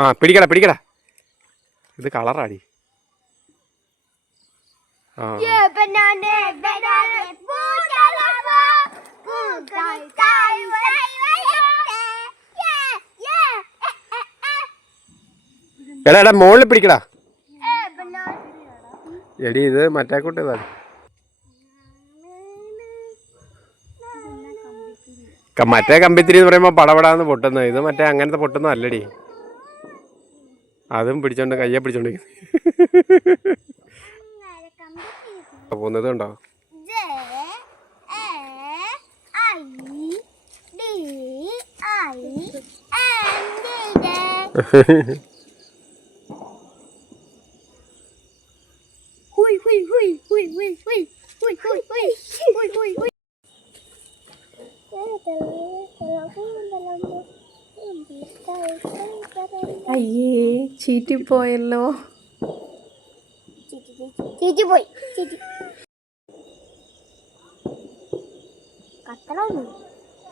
ആ പിടിക്കടാ ഇത് കളറാടി. ആ എടാ മോളിൽ പിടിക്കടാ. എടി ഇത് മറ്റേ കൂട്ടതാണ്. മറ്റേ കമ്പിത്തിരി എന്ന് പറയുമ്പോൾ പടപടാന്ന് പൊട്ടുന്നത്. ഇത് മറ്റേ അങ്ങനത്തെ പൊട്ടുന്ന അല്ലടി. അതും പിടിച്ചോണ്ട് കയ്യെ പിടിച്ചോണ്ട് പോകുന്നത് ഉണ്ടോ? അയ്യേ ചീറ്റിപ്പോയല്ലോ. ചീറ്റിപ്പോയി. കത്തണോ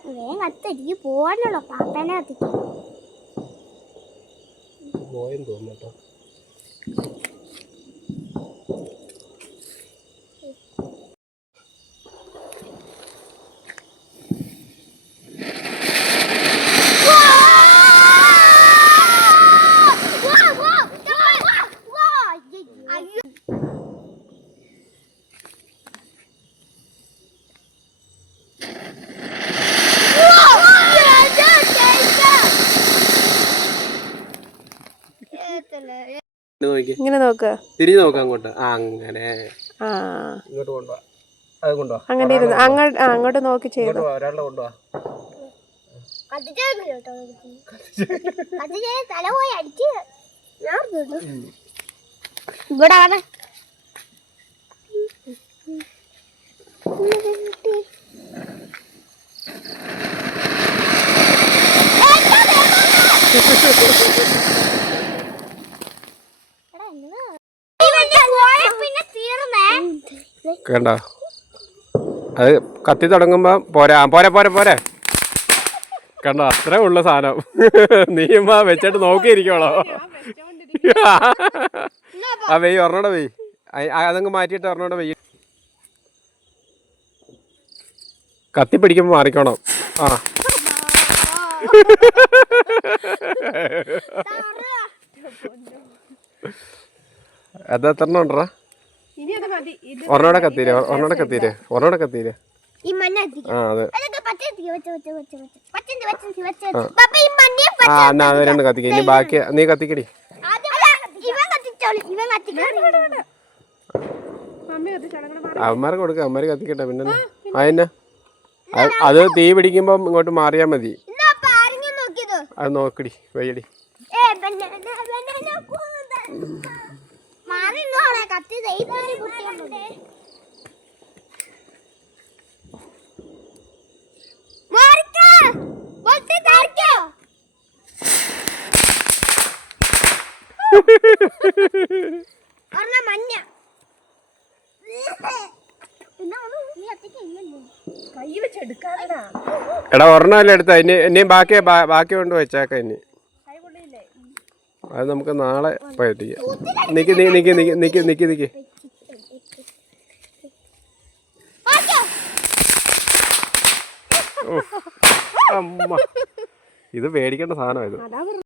വേഗം കത്തരിക്ക് പോവാനല്ലോ. പാപ്പേനെ കത്തിക്കും. പോയെന്ന് തോന്നുന്നു. ഇങ്ങനെ നോക്ക്. തിരിഞ്ഞു നോക്കാം അങ്ങോട്ട്. അങ്ങനെ ഇങ്ങോട്ട് കൊണ്ടുപോവാ. അത് കൊണ്ടുപോവാ. അങ്ങനെ ഇരുന്ന് അങ്ങോട്ട് നോക്കി ചെയ്തു. ഒരാളുടെ കൊണ്ടുപോവാ. തല പോയി അടിച്ച് ഇവിടെ വന്ന് കണ്ടോ? അത് കത്തി തുടങ്ങുമ്പോ പോരാ. കണ്ടോ? അത്രേ ഉള്ള സാധനം. നീമാ വെച്ചിട്ട് നോക്കിയിരിക്കോളോ. ആ വെയ് ഒരെണ്ണോടെ വെയ്. അതങ്ങ് മാറ്റിയിട്ട് ഒരെണ്ണോടെ വെയ്യ. കത്തി പിടിക്കുമ്പോ മാറിക്കോണം. ആ അതെത്രണ്ണം ഉണ്ടോ? ഒരെണ്ണോടെ കത്തീരെ. ആ അതെ. ആ എന്നാ അത് രണ്ട് കത്തിക്ക. ഇനി ബാക്കി നീ കത്തിക്കടി. അവന്മാർക്ക് കൊടുക്ക. അവന്മാര് കത്തിക്കട്ടെ. പിന്നെ അതിനെ അത് തീ പിടിക്കുമ്പോ ഇങ്ങോട്ട് മാറിയാ മതി. അത് നോക്കടി. വയ്യടി. എടാ ഒരെണ്ണമല്ലേ എടുത്ത. ഇനി ബാക്കി കൊണ്ട് വെച്ചേക്ക. ഇനി അത് നമുക്ക് നാളെ പറ്റിക്കാം. നിക്ക്. അമ്മ ഇത് പേടിക്കേണ്ട സാധനമായത്.